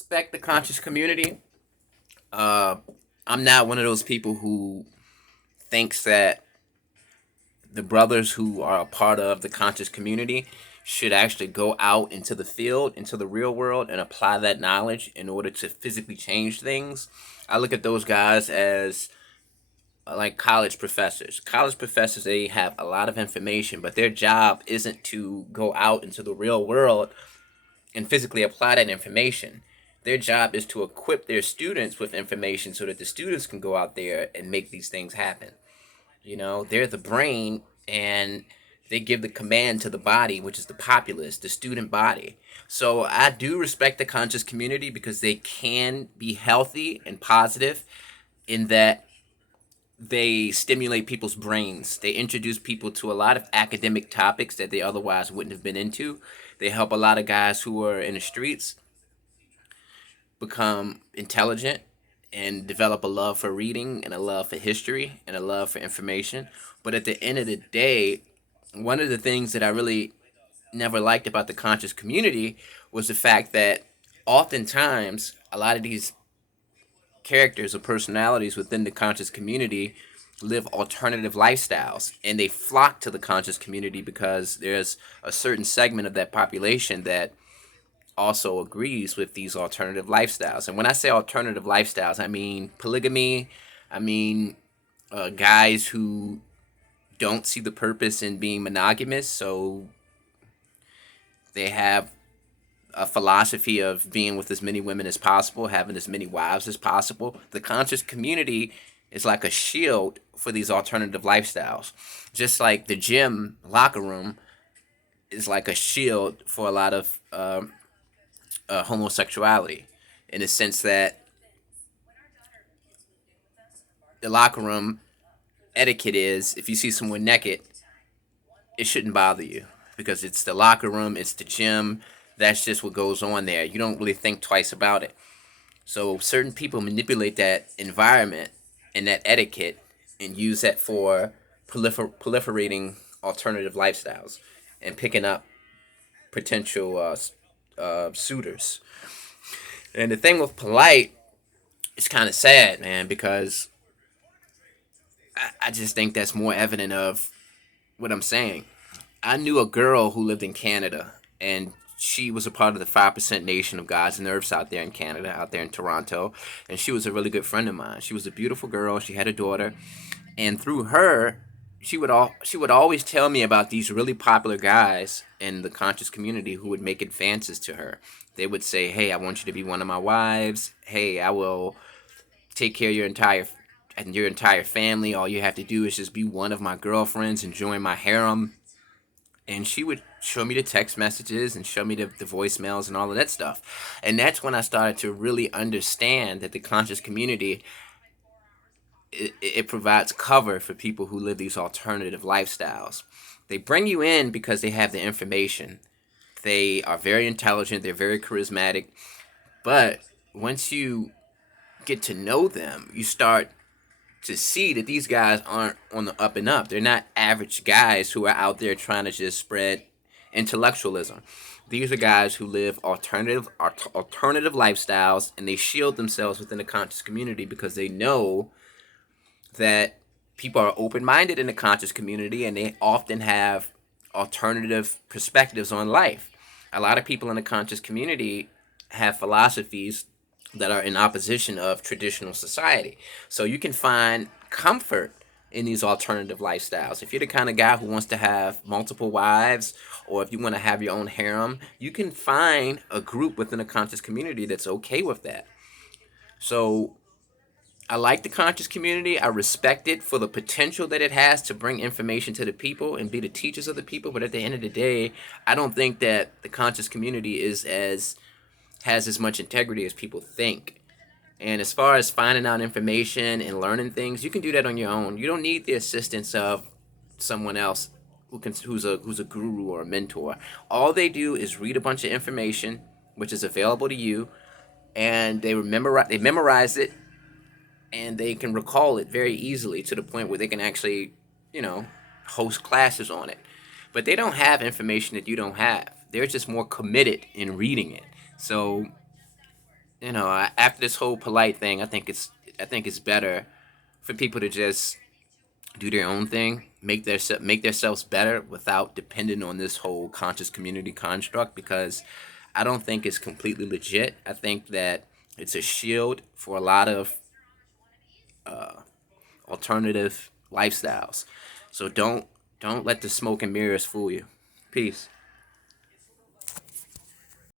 Respect the conscious community. Uh, I'm not one of those people who thinks that the brothers who are a part of the conscious community should actually go out into the field, into the real world, and apply that knowledge in order to physically change things. I look at those guys as like college professors. College professors, they have a lot of information, but their job isn't to go out into the real world and physically apply that information. Their job is to equip their students with information so that the students can go out there and make these things happen. You know, they're the brain, and they give the command to the body, which is the populace, the student body. So I do respect the conscious community because they can be healthy and positive in that they stimulate people's brains. They introduce people to a lot of academic topics that they otherwise wouldn't have been into. They help a lot of guys who are in the streets become intelligent and develop a love for reading and a love for history and a love for information. But at the end of the day, one of the things that I really never liked about the conscious community was the fact that oftentimes a lot of these characters or personalities within the conscious community live alternative lifestyles, and they flock to the conscious community because there's a certain segment of that population that also agrees with these alternative lifestyles. And when I say alternative lifestyles, I mean polygamy. I mean guys who don't see the purpose in being monogamous, so they have a philosophy of being with as many women as possible, having as many wives as possible. The conscious community is like a shield for these alternative lifestyles. Just like the gym locker room is like a shield for a lot of homosexuality, in the sense that the locker room etiquette is if you see someone naked, it shouldn't bother you because it's the locker room, it's the gym. That's just what goes on there. You don't really think twice about it. So certain people manipulate that environment and that etiquette and use that for proliferating alternative lifestyles and picking up potential suitors. And the thing with Polight, it's kind of sad, man, because I just think that's more evident of what I'm saying. I knew a girl who lived in Canada, and she was a part of the 5% Nation of Gods and Earths out there in Canada, out there in Toronto. And she was a really good friend of mine. She was a beautiful girl. She had a daughter. And through her, she would always tell me about these really popular guys in the conscious community who would make advances to her. They would say, "Hey, I want you to be one of my wives. Hey, I will take care of your entire family. All you have to do is just be one of my girlfriends and join my harem." And she would show me the text messages and show me the voicemails and all of that stuff. And that's when I started to really understand that the conscious community, it provides cover for people who live these alternative lifestyles. They bring you in because they have the information. They are very intelligent, they're very charismatic, but once you get to know them, you start to see that these guys aren't on the up and up. They're not average guys who are out there trying to just spread intellectualism. These are guys who live alternative lifestyles, and they shield themselves within the conscious community because they know that people are open-minded in the conscious community, and they often have alternative perspectives on life. A lot of people in the conscious community have philosophies that are in opposition of traditional society. So you can find comfort in these alternative lifestyles. If you're the kind of guy who wants to have multiple wives, or if you want to have your own harem, you can find a group within a conscious community that's okay with that. So I like the conscious community. I respect it for the potential that it has to bring information to the people and be the teachers of the people. But at the end of the day, I don't think that the conscious community is as has as much integrity as people think. And as far as finding out information and learning things, you can do that on your own. You don't need the assistance of someone else who's a guru or a mentor. All they do is read a bunch of information, which is available to you, and they memorize it, and they can recall it very easily to the point where they can actually, you know, host classes on it. But they don't have information that you don't have. They're just more committed in reading it. So After this whole polite thing, I think it's better for people to just do their own thing, make themselves better without depending on this whole conscious community construct, because I don't think it's completely legit. I think that it's a shield for a lot of alternative lifestyles. So don't let the smoke and mirrors fool you. Peace.